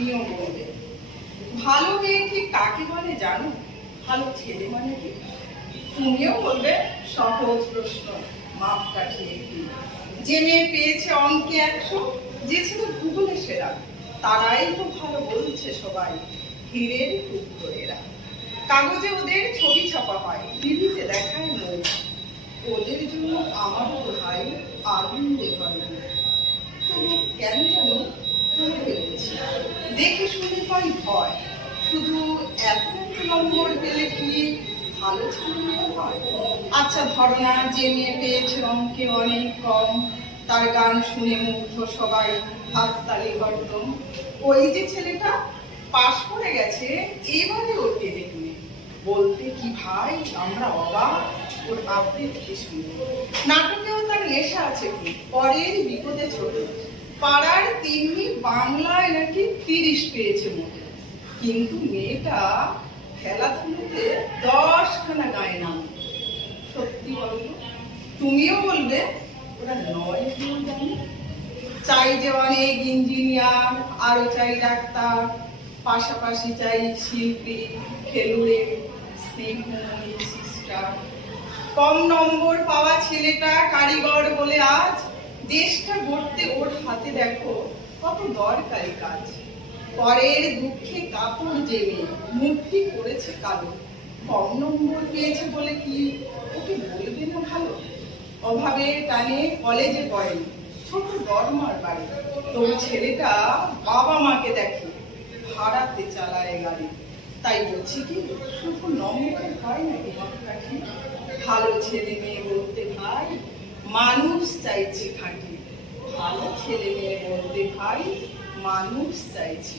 তুমিও বলবে ভালো মেয়ে ঠিক কাকে মানে জানো? ভালো ছেলে মানে কি? তুমিও বলবে, সহজ প্রশ্ন মাপ কাটিয়ে যে মেয়ে পেয়েছে অঙ্কে একশো, যে ছিল ভূগোলে সেরা, তারাই তো ভালো বলছে সবাই, হিরের টুকরো এরা কাগজে ওদের ছবি ছাপা হয়, টিভিতে দেখায় মুখ ওদের জন্য আমার ভাই আগুন দেখায় শুনে ভয়। শুধু এত নম্বর পেলে কি ভালো ছেলে হয়? আচ্ছা ধরো না যে মেয়ে পেয়েছে অঙ্কে অনেক কম, তার গান শুনে মুগ্ধ সবাই হাত তালি হরদম ওই যে ছেলেটা পাশ করে গেছে, এবারে ওর পেলে বলতে কি ভাই, আমরা অবাক, ওর আবৃত্তি শুনে নাটকেও তার নেশা আছে কি পরের বিপদে ছোট। পাড়ার তিন্নি বাংলায় নাকি তিরিশ পেয়েছে মোটে। কিন্তু মেয়েটা খেলাধুলোতে দশখানা গায়ে নাম। সত্যি বলো তুমিও বলবে, ওরা নয় চাই যে অনেক ইঞ্জিনিয়ার, আরও চাই ডাক্তার, পাশাপাশি চাই শিল্পী, খেলুড়ে সিস্টার। কম নম্বর পাওয়া ছেলেটা কারিগর বলে আজ দেশটা গড়তে ওর হাতে দেখো কত দরকারি কাজ। পরের দুঃখে কাপড় জেনে মুক্তি করেছে কালো। কম নম্বর পেয়েছে বলে কি ওকে বলবে না ভালো? অভাবে টানে কলেজে পড়েনি ছোট গরমার বাড়ি। তবু ছেলেটা বাবা মাকে দেখে, ভাড়াতে চালায় গাড়ি। তাই বলছি কি, শুধু নম্বর হয় না ভালো ছেলে মেয়ে মানুষ চাইছি খাঁটি। ভালো ছেলে মেয়ে বলতে ভাই মানুষ চাইছি